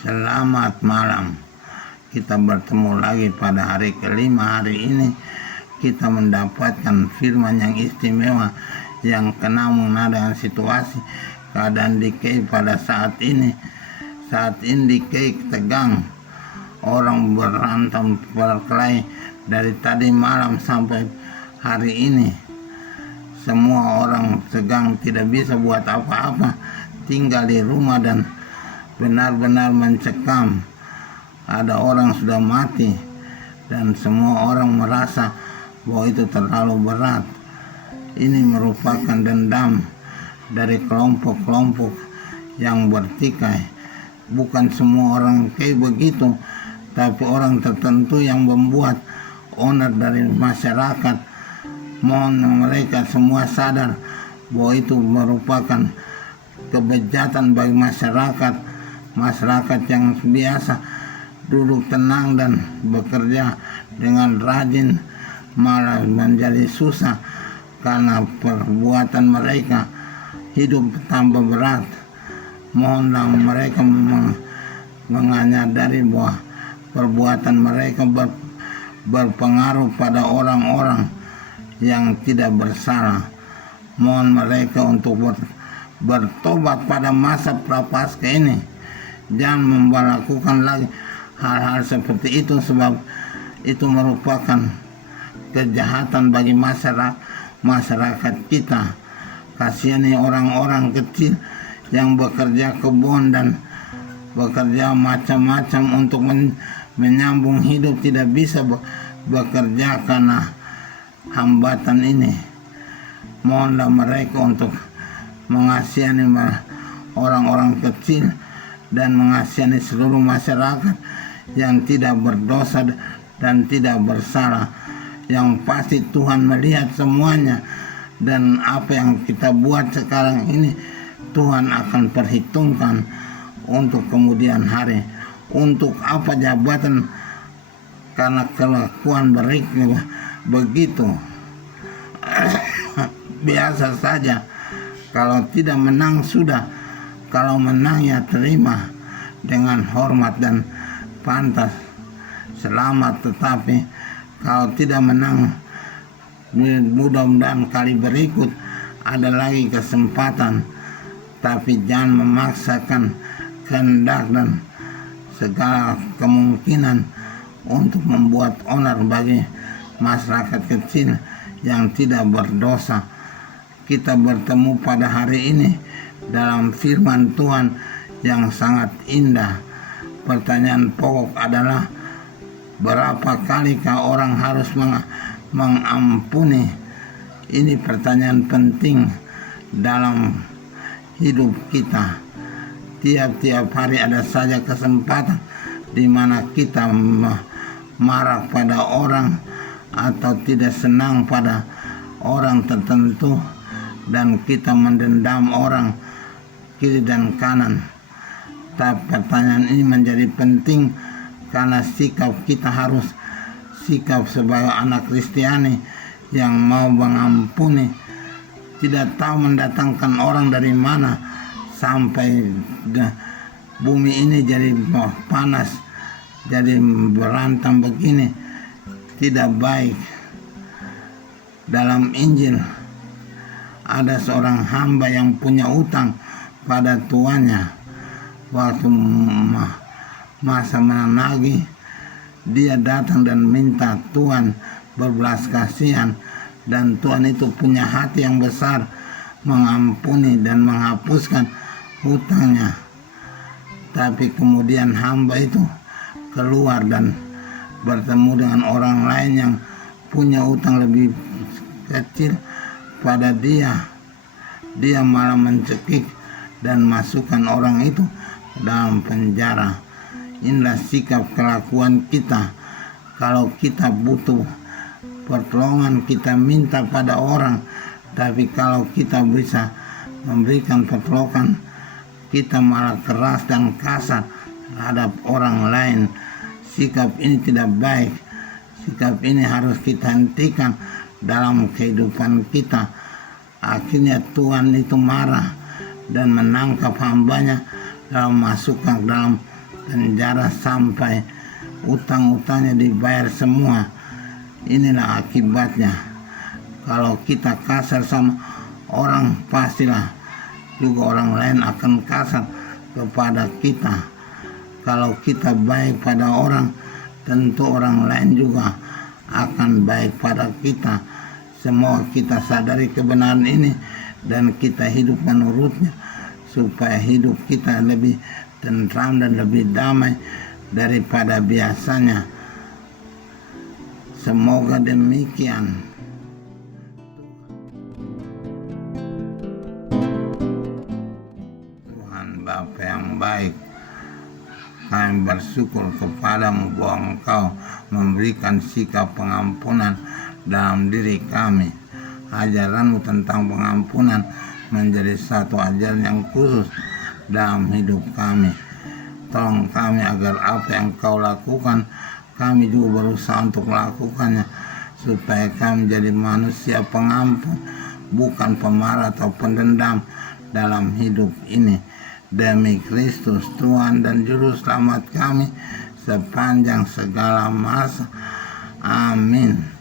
Selamat malam. Kita bertemu lagi pada hari kelima. Hari ini kita mendapatkan firman yang istimewa yang kena mengena dengan situasi keadaan di Kiev pada saat ini. Saat ini di Kiev tegang, orang berantem berkelahi dari tadi malam sampai hari ini. Semua orang tegang, tidak bisa buat apa-apa, tinggal di rumah dan benar-benar mencekam. Ada orang sudah mati dan semua orang merasa bahwa itu terlalu berat. Ini merupakan dendam dari kelompok-kelompok yang bertikai. Bukan semua orang kayak begitu, tapi orang tertentu yang membuat onar dari masyarakat. Mohon mereka semua sadar bahwa itu merupakan kebejatan bagi masyarakat yang biasa duduk tenang dan bekerja dengan rajin, malah menjadi susah karena perbuatan mereka hidup tambah berat. Mohonlah mereka menyadari bahwa perbuatan mereka berpengaruh pada orang-orang yang tidak bersalah. Mohon mereka untuk bertobat pada masa prapaskah ini. Jangan melakukan lagi hal-hal seperti itu, sebab itu merupakan kejahatan bagi masyarakat kita. Kasihani orang-orang kecil yang bekerja kebun dan bekerja macam-macam untuk menyambung hidup, tidak bisa bekerja karena hambatan ini. Mohonlah mereka untuk mengasihani orang-orang kecil dan mengasihani seluruh masyarakat yang tidak berdosa dan tidak bersalah. Yang pasti Tuhan melihat semuanya, dan apa yang kita buat sekarang ini Tuhan akan perhitungkan untuk kemudian hari. Untuk apa jabatan karena kelakuan mereka begitu. Biasa saja, kalau tidak menang sudah, kalau menang ya terima dengan hormat dan pantas, selamat. Tetapi kalau tidak menang, mudah-mudahan kali berikut ada lagi kesempatan. Tapi jangan memaksakan kehendak dan segala kemungkinan untuk membuat onar bagi masyarakat kecil yang tidak berdosa. Kita bertemu pada hari ini dalam firman Tuhan yang sangat indah. Pertanyaan pokok adalah, berapa kalikah orang harus mengampuni? Ini pertanyaan penting dalam hidup kita. Tiap-tiap hari ada saja kesempatan di mana kita marah pada orang atau tidak senang pada orang tertentu, dan kita mendendam orang kiri dan kanan. Tapi pertanyaan ini menjadi penting karena sikap kita harus sikap sebagai anak Kristiani yang mau mengampuni. Tidak tahu mendatangkan orang dari mana sampai bumi ini jadi panas, jadi berantem begini. Tidak baik. Dalam Injil ada seorang hamba yang punya utang pada tuannya. Waktu masa menagih, dia datang dan minta Tuhan berbelas kasihan, dan Tuhan itu punya hati yang besar, mengampuni dan menghapuskan hutangnya. Tapi kemudian hamba itu keluar dan bertemu dengan orang lain yang punya utang lebih kecil pada dia. Dia malah mencekik dan masukkan orang itu ke dalam penjara. Inilah sikap kelakuan kita. Kalau kita butuh pertolongan, kita minta pada orang. Tapi kalau kita bisa memberikan pertolongan, kita malah keras dan kasar terhadap orang lain. Sikap ini tidak baik. Sikap ini harus kita hentikan dalam kehidupan kita. Akhirnya Tuhan itu marah dan menangkap hambanya dalam masuk ke dalam penjara sampai utang-utangnya dibayar semua. Inilah akibatnya. Kalau kita kasar sama orang, pastilah juga orang lain akan kasar kepada kita. Kalau kita baik pada orang, tentu orang lain juga akan baik pada kita. Semua kita sadari kebenaran ini dan kita hidup menurutnya, supaya hidup kita lebih tentram dan lebih damai daripada biasanya. Semoga demikian. Tuhan Bapa yang baik, kami bersyukur kepadamu bahwa Engkau memberikan sikap pengampunan dalam diri kami. Ajaranmu tentang pengampunan menjadi satu ajaran yang khusus dalam hidup kami. Tolong kami agar apa yang Kau lakukan, kami juga berusaha untuk melakukannya, supaya kami menjadi manusia pengampun, bukan pemarah atau pendendam dalam hidup ini. Demi Kristus Tuhan dan Juru Selamat kami sepanjang segala masa. Amin.